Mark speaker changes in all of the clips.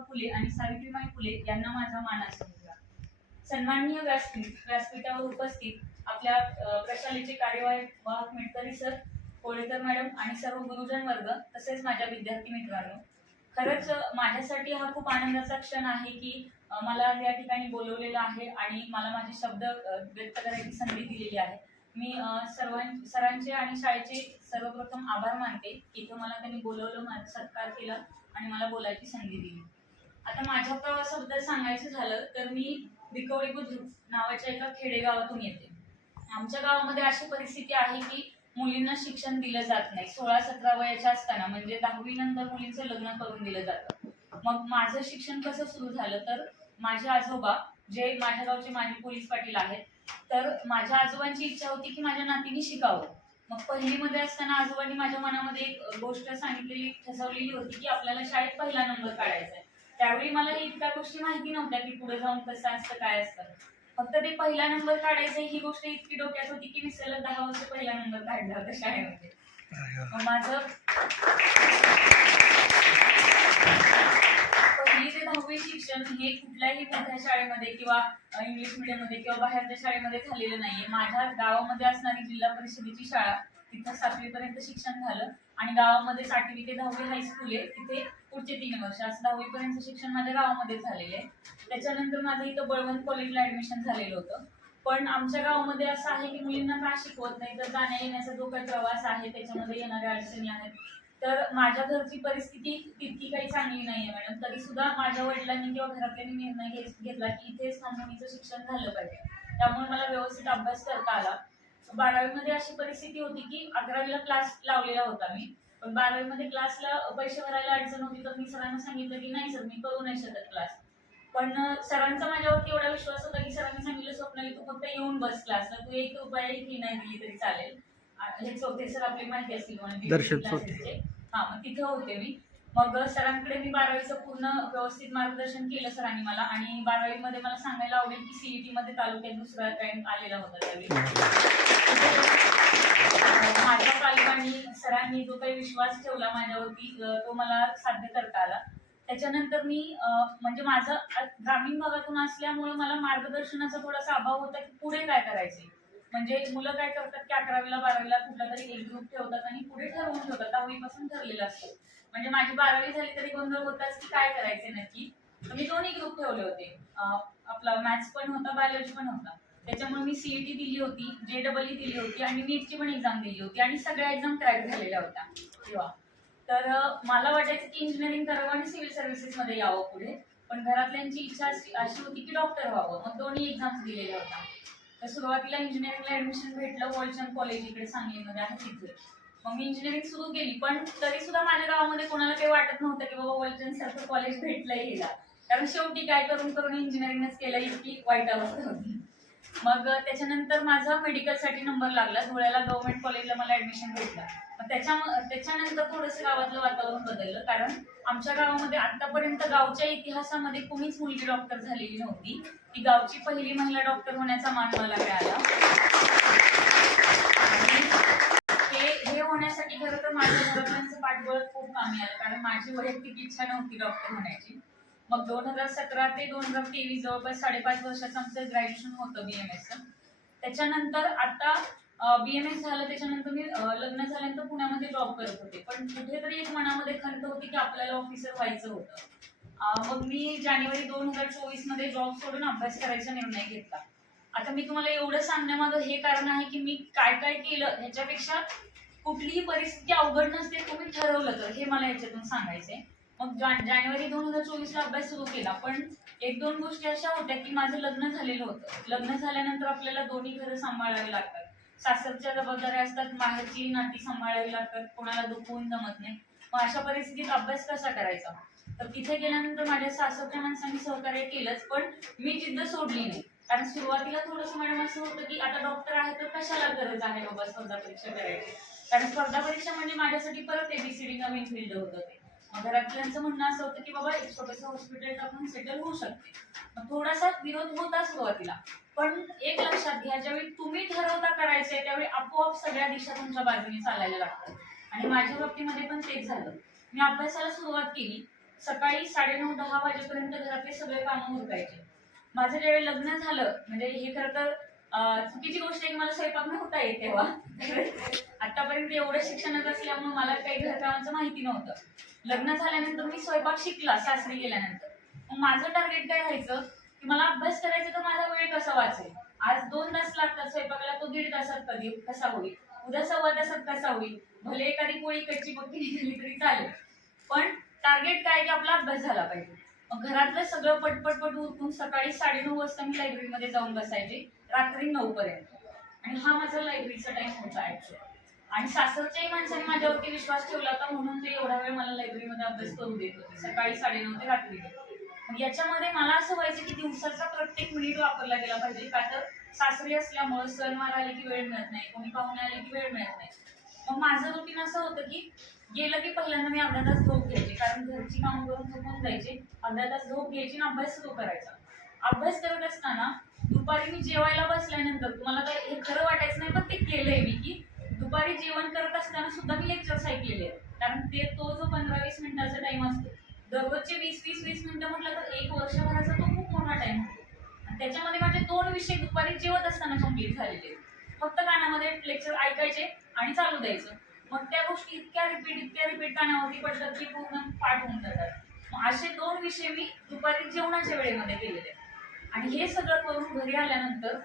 Speaker 1: ज्योतिबा फुले आणि सावित्रीबाई फुले यांना माझा मान असला सन्माननीय व्यासपीठ व्यासपीठावर उपस्थित आपल्या प्रशालेचे कार्यवाही वाहक मेटकरी सर कोळेकर मॅडम आणि सर्व गुरुजन वर्ग तसेच माझ्या विद्यार्थी मित्रांनो खरंच माझ्यासाठी हा खूप आनंदाचा क्षण आहे की मला या ठिकाणी बोलवलेलं आहे आणि मला माझे शब्द व्यक्त करायची संधी दिलेली आहे. मी सर्वां सरांचे आणि शाळेचे सर्वप्रथम आभार मानते की इथं मला त्यांनी बोलवलं माझा सत्कार केला आणि मला बोलायची संधी दिली. आता माझ्या प्रवासाबद्दल सांगायचं झालं तर मी बिकवडी बुद्रुक नावाच्या एका खेडेगावातून येते. आमच्या गावामध्ये अशी परिस्थिती आहे की मुलींना शिक्षण दिलं जात नाही. सोळा सतरा वयाच्या असताना म्हणजे दहावी नंतर मुलींचं लग्न करून दिलं जातं. मग माझं शिक्षण कसं सुरू झालं तर माझे आजोबा जे माझ्या गावचे माजी पोलीस पाटील आहेत तर माझ्या आजोबांची इच्छा होती की माझ्या नातीने शिकावं. मग पहिलीमध्ये असताना आजोबांनी माझ्या मनामध्ये एक गोष्ट सांगितलेली ठसवलेली होती की आपल्याला शाळेत पहिला नंबर काढायचा आहे. त्यावेळी मला ही इतक्या गोष्टी माहिती नव्हत्या की पुढे जाऊन कसं असतं काय असतं. फक्त ते पहिला नंबर काढायचं ही गोष्ट इतकी डोक्यात होती की मी सलग दहा वर्ष पहिला नंबर काढला होता शाळेमध्ये. माझं पहिली ते दहावी शिक्षण हे कुठल्याही मोठ्या शाळेमध्ये किंवा इंग्लिशमध्ये किंवा बाहेरच्या शाळेमध्ये झालेलं नाहीये. माझ्या गावामध्ये असणारी जिल्हा परिषदेची शाळा तिथं सातवीपर्यंत शिक्षण झालं. आणि गावामध्ये सातवी ते दहावी हायस्कूल आहे. तिथे पुढचे तीन वर्ष. असं दहावीपर्यंत शिक्षण माझ्या गावामध्ये झालेलं आहे. त्याच्यानंतर माझं इथं बळवंत कॉलेजला ऍडमिशन झालेलं होतं. पण आमच्या गावामध्ये असं आहे की मुलींना का शिकवत नाही? तर जाण्या येण्याचा जो काही प्रवास आहे त्याच्यामध्ये येणाऱ्या अडचणी आहेत. तर माझ्या घरची परिस्थिती तितकी काही चांगली नाहीये मॅडम. तरी सुद्धा माझ्या वडिलांनी किंवा घरातल्यांनी निर्णय घेत- घेतला की इथेच थांबवणीचं शिक्षण झालं पाहिजे. त्यामुळे मला व्यवस्थित अभ्यास करता आला. बारावीमध्ये अशी परिस्थिती होती की अकरावीला क्लास लावलेला होता मी. पण बारावीमध्ये क्लासला पैसे भरायला अडचण होती तर मी सरांना सांगितलं की नाही सर मी करू नाही शकत क्लास पण सरांचा माझ्यावरती एवढा विश्वास होता की सरांनी सांगितलं स्वप्नाली तू फक्त येऊन बस क्लासला तू एक रुपयाही फी नाही दिली तरी चालेल. हे चौथे सर आपली माहिती असतील. हा मग तिथं होते मी. मग सरांकडे मी बारावीचं पूर्ण व्यवस्थित मार्गदर्शन केलं सरांनी मला आणि बारावीमध्ये मला सांगायला आवडेल की सीईटी मध्ये तालुक्यात दुसरा रँक आलेला होता त्यावेळी. माझ्या पालकांनी सरांनी जो काही विश्वास ठेवला माझ्यावरती तो मला साध्य करता आला. त्याच्यानंतर मी म्हणजे माझं ग्रामीण भागातून असल्यामुळे मला मार्गदर्शनाचा थोडासा अभाव होता की पुढे काय करायचे. म्हणजे मुलं काय करतात की अकरावीला बारावीला कुठला तरी एक ग्रुप ठेवतात आणि पुढे ठरवून ठेवतात. दहावीपासून ठरलेलं असतं. म्हणजे माझी बारावी झाली तरी गोंधळ होताच की काय करायचे नक्की? मी दोन्ही ग्रुप ठेवले होते. आपला मॅथ्स पण होता बायोलॉजी पण होता. त्याच्यामुळे मी सीईटी दिली होती जे डबल ई दिली होती आणि नीटची पण एक्झाम दिली होती आणि सगळ्या एक्झाम क्रॅक झालेल्या होत्या. तेव्हा. तर मला वाटायचं की इंजिनिअरिंग करावं आणि सिव्हिल सर्व्हिसेस मध्ये यावं पुढे. पण घरातल्यांची इच्छा अशी अशी होती की डॉक्टर व्हावं. मग दोन्ही एक्झाम्स दिलेल्या होत्या. तर सुरुवातीला इंजिनिअरिंगला ऍडमिशन भेटलं वॉलचंद कॉलेज इकडे सांगलीमध्ये आहे तिथे. मग मी इंजिनिअरिंग सुरू केली पण तरी सुद्धा माझ्या गावामध्ये कोणाला काही वाटत नव्हतं की बाबा वलचंद सारखं कॉलेज भेटलंय हिला. कारण शेवटी काय करून करून इंजिनिअरिंगच केलं इतकी वाईट अवस्था होती. मग त्याच्यानंतर माझा मेडिकलसाठी नंबर लागला. धुळ्याला गव्हर्नमेंट कॉलेजला मला ऍडमिशन भेटला. मग त्याच्या त्याच्यानंतर थोडंसं गावातलं वातावरण बदललं. कारण आमच्या गावामध्ये आतापर्यंत गावच्या इतिहासामध्ये कोणीच मुलगी डॉक्टर झालेली नव्हती. ती गावची पहिली महिला डॉक्टर होण्याचा मान मला मिळाला आणि हे हे होण्यासाठी खरं तर माझ्या घरातल्यांचं पाठबळ खूप कामी आलं कारण माझी वैयक्तिक इच्छा नव्हती डॉक्टर होण्याची मग दोन हजार सतरा ते दोन हजार तेवीस जवळपास साडेपाच वर्षाचं आमचं ग्रॅज्युएशन होतं बी एम एसचं त्याच्यानंतर आता बी एम एस झालं त्याच्यानंतर मी लग्न झाल्यानंतर पुण्यामध्ये जॉब करत होते. पण कुठेतरी एक मनामध्ये खंत होती की आपल्याला ऑफिसर व्हायचं होतं. मग मी जानेवारी दोन हजार चोवीसमध्ये जॉब सोडून अभ्यास करायचा निर्णय घेतला. आता मी तुम्हाला एवढं सांगण्यामागं हे कारण आहे की मी काय काय केलं ह्याच्यापेक्षा कुठलीही परिस्थिती अवघड नसते तुम्ही ठरवलं तर. हे मला याच्यातून सांगायचंय. मग जानेवारी दोन हजार चोवीस ला अभ्यास सुरू केला पण एक दोन गोष्टी अशा होत्या की माझं लग्न झालेलं होतं. लग्न झाल्यानंतर आपल्याला दोन्ही घरं सांभाळावी लागतात. सासरच्या जबाबदाऱ्या असतात माहेरची नाती सांभाळावी लागतात कोणाला दुखवून जमत नाही. मग अशा परिस्थितीत अभ्यास कसा करायचा? तर तिथे गेल्यानंतर माझ्या सासरच्या माणसांनी सहकार्य केलंच पण मी जिद्द सोडली नाही. कारण सुरुवातीला थोडंसं मॅडम असं होतं की आता डॉक्टर आहे तर कशाला गरज आहे बाबा स्पर्धा परीक्षा करायची? कारण स्पर्धा परीक्षा म्हणजे माझ्यासाठी परत एबीसीडी नवीन फील्ड होतं ते. घरातल्यांचं म्हणणं असं होतं की बाबा एक छोटंसं हॉस्पिटल टाकून सेटल होऊ शकते. मग थोडासा विरोध होता सुरुवातीला. पण एक लक्षात घ्या ज्यावेळी तुम्ही ठरवता करायचंय त्यावेळी आपोआप सगळ्या दिशा तुमच्या बाजूने चालायला लागतात. आणि माझ्या बाबतीमध्ये पण तेच झालं. मी अभ्यासाला सुरुवात केली. सकाळी साडेनऊ दहा वाजेपर्यंत घरातले सगळे कामं उरकायचे. माझं ज्यावेळी लग्न झालं म्हणजे हे खरं तर चुकीची गोष्ट आहे की मला स्वयंपाक नव्हता येत तेव्हा. आतापर्यंत एवढं शिक्षणात असल्यामुळे मला काही घरकामाचं माहिती नव्हतं. लग्न झाल्यानंतर मी स्वयंपाक शिकला सासरी गेल्यानंतर. मग माझं टार्गेट काय व्हायचं की मला अभ्यास करायचा तर माझा वेळ कसा वाचेल? आज दोन तास लागतात स्वयंपाकाला तो दीड तासात कधी? कसा होईल? उद्या सव्वा तासात कसा होईल? भले एखादी पोळी कच्ची पक्की निघाली तरी चालेल. पण टार्गेट काय की आपला अभ्यास झाला पाहिजे. घरातलं सगळं पटपटपट उरकून सकाळी साडेनऊ वाजता मी लायब्ररीमध्ये जाऊन बसायचे. रात्री नऊ पर्यंत. आणि हा माझा लायब्ररीचा टाइम होता ऍक्च्युअली आणि सासरच्याही माणसाने माझ्यावरती विश्वास ठेवला होता म्हणून ते एवढा वेळ मला लायब्ररीमध्ये अभ्यास करू देत होते. सकाळी साडेनऊ ते रात्री याच्यामध्ये मला असं व्हायचं की दिवसाचा प्रत्येक मिनिट वापरला गेला पाहिजे. का तर सासरी असल्यामुळे सणवार आले की वेळ मिळत नाही कोणी पाहुणे आले की वेळ मिळत नाही. मग माझं रुटीन असं होतं की गेलं की पहिल्यांदा मी अर्धा तास झोप घ्यायची. कारण घरची कामं करून झोपून जायचे. अर्धा तास झोप घ्यायची आणि अभ्यास सुरू करायचा. अभ्यास करत असताना दुपारी मी जेवायला बसल्यानंतर तुम्हाला काय हे खरं वाटायचं नाही पण ते केलंय मी की दुपारी जेवण करत असताना सुद्धा मी लेक्चर्स ऐकलेले आहेत. कारण ते तो जो पंधरा वीस मिनिटाचा टाइम असतो. दररोजचे वीस वीस वीस मिनिटं म्हटलं तर एक वर्षभराचा तो खूप मोठा टाइम होतो. त्याच्यामध्ये माझे दोन विषय दुपारी जेवत असताना कंप्लीट झालेले आहेत. फक्त कानामध्ये लेक्चर ऐकायचे आणि चालू द्यायचं. मग त्या गोष्टी इतक्या रिपीट इतक्या रिपीट कानावरती पडतात की पूर्ण पाठ होऊन जातात. मग असे दोन विषय मी दुपारी जेवणाच्या वेळेमध्ये केलेले. आणि हे सगळं करून घरी आल्यानंतर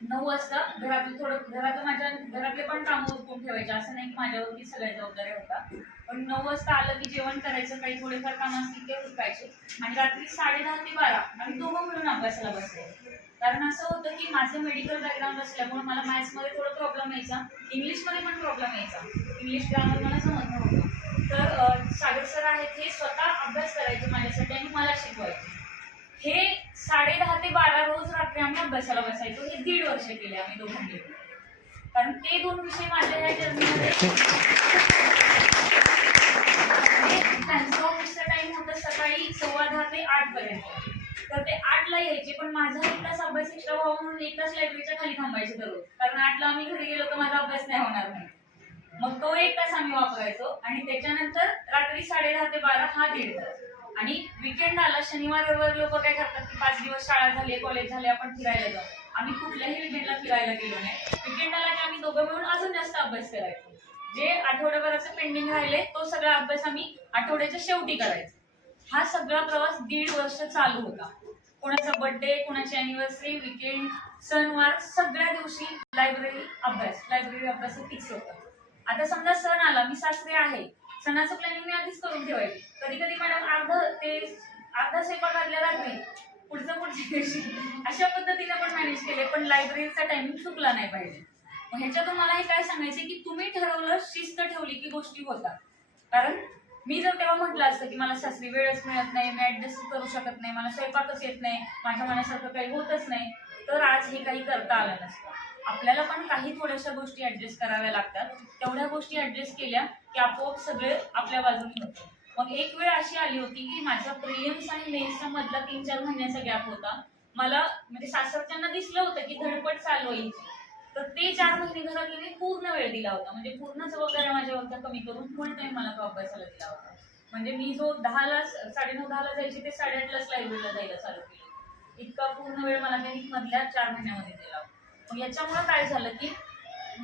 Speaker 1: नऊ वाजता घरातलं थोडं घरात माझ्या घरातले पण कामं उरकून ठेवायचे असं नाही की माझ्यावरती सगळ्या जबाबदाऱ्या होता पण नऊ वाजता आलं की जेवण करायचं काही थोडेफार कामं असतील ते उरकायचे. आणि रात्री साडे दहा ते बारा आम्ही दोघं मिळून अभ्यासाला बसले. कारण असं होतं की माझं मेडिकल बॅकग्राऊंड असल्यामुळे मला मॅथ्समध्ये थोडा प्रॉब्लेम यायचा इंग्लिशमध्ये पण प्रॉब्लेम यायचा. इंग्लिश ग्रामर मला समजत नव्हतं. तर सागर सर आहेत हे स्वतः अभ्यास करायचे माझ्यासाठी आणि मला शिकवायचे. हे साडे दहा ते बारा रोज रात्री आम्ही अभ्यासाला बसायचो. हे दीड वर्ष केले आम्ही दोघांनी. कारण ते दोन विषय माझ्या ह्या जर्नीमध्ये त्यांचं ऑफिसचा टाइम होता सकाळी सव्वा दहा ते आठ पर्यंत तर ते आठला यायचे पण माझा एक तास अभ्यास एक्स्ट्रा व्हावा म्हणून एक तास लायब्ररीच्या खाली थांबायचे दररोज. कारण आठला आम्ही घरी गेलो तर माझा अभ्यास नाही होणार नाही मग तो एक तास आम्ही वापरायचो आणि त्याच्यानंतर रात्री साडे दहा ते बारा हा दीड तास. आणि विकेंड आला शनिवार रविवार लोक काय करतात की पाच दिवस शाळा झाली कॉलेज झाले आपण फिरायला जाऊ. आम्ही कुठल्याही विकेंडला फिरायला गेलो नाही. विकेंड आला की आम्ही दोघं मिळून अजून जास्त अभ्यास करायचो. जे आठवड्याभराचं पेंडिंग राहिले तो सगळा अभ्यास आम्ही आठवड्याच्या शेवटी करायचो. हा सगळा प्रवास दीड वर्ष चालू होता. कोणाचा बर्थडे कोणाची अॅनिव्हर्सरी विकेंड सणवार सगळ्या दिवशी लायब्ररी अभ्यास लायब्ररी अभ्यास फिक्स होता. आता समजा सण आला मी सासरे आहे सणाचं प्लॅनिंग मी आधीच करून ठेवायची. कधी कधी मॅडम अर्ध ते अर्धा स्वयंपाक आदल्या रात्री पुढचं पुढच्या दिवशी अशा पद्धतीने पण मॅनेज केले पण लायब्ररीचा टायमिंग चुकला नाही पाहिजे. ह्याच्यातून मला हे काय सांगायचं की तुम्ही ठरवलं शिस्त ठेवली की गोष्टी होतात. कारण मी जर तेव्हा म्हटलं असतं की मला सासरी वेळच मिळत नाही मी ऍडजस्ट करू शकत नाही मला स्वयंपाकच येत नाही माझ्या मनासारखं काही होतच नाही तर आज हे काही करता आलं नसतं. आपल्याला पण काही थोड्याशा गोष्टी ऍडजस्ट कराव्या लागतात. तेवढ्या गोष्टी ऍडजस्ट केल्या की आपोआप सगळे आपल्या बाजूने होतं मग एक वेळ अशी आली होती की माझ्या प्रिलियम्स आणि मेन्सच्या मधला तीन चार महिन्याचा गॅप होता. मला म्हणजे सासरच्यांना दिसलं होतं की धडपड चालू आहे. तर ते चार महिने घरात मी पूर्ण वेळ दिला होता. म्हणजे पूर्ण जबाबदाऱ्या माझ्यावरच्या कमी करून फुल टाइम मला तो अभ्यासाला दिला होता. म्हणजे मी जो दहाला साडे नऊ दहाला जायची ते साडेआठलाच लायब्ररीला जायला चालू केलं. इतका पूर्ण वेळ मला त्यांनी मधल्या चार महिन्यामध्ये दिला. होता. मग याच्यामुळे काय झालं की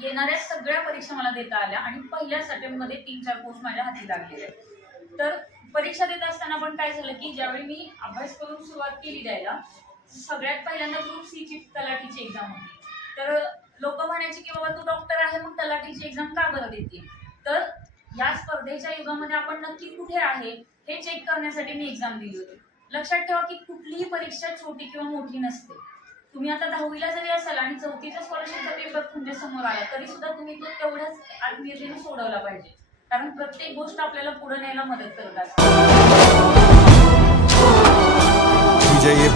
Speaker 1: येणाऱ्या सगळ्या परीक्षा मला देता आल्या आणि पहिल्याच अटेम्प्टमध्ये तीन चार कोर्स माझ्या हाती लागलेले. तर परीक्षा देत असताना पण काय झालं की ज्यावेळी मी अभ्यास करून सुरुवात केली द्यायला सगळ्यात पहिल्यांदा ग्रुप सीची तलाठीची एक्झाम होती. तर लोक म्हणायचे की बाबा तू डॉक्टर आहे मग तलाठीची एक्झाम का बरं देते तर या स्पर्धेच्या युगामध्ये आपण नक्की कुठे आहे हे चेक करण्यासाठी मी एक्झाम दिली होती. लक्षात ठेवा की कुठलीही परीक्षा छोटी किंवा मोठी नसते. तुम्ही आता दहावीला जरी असाल आणि चौथीचा स्कॉलरशिपचा पेपर तुमच्यासमोर आला तरी सुद्धा तुम्ही तो तेवढ्याच आत्मीयतेने सोडवला पाहिजे. कारण प्रत्येक गोष्ट आपल्याला पुढे न्यायला मदत करत असते.
Speaker 2: विजयी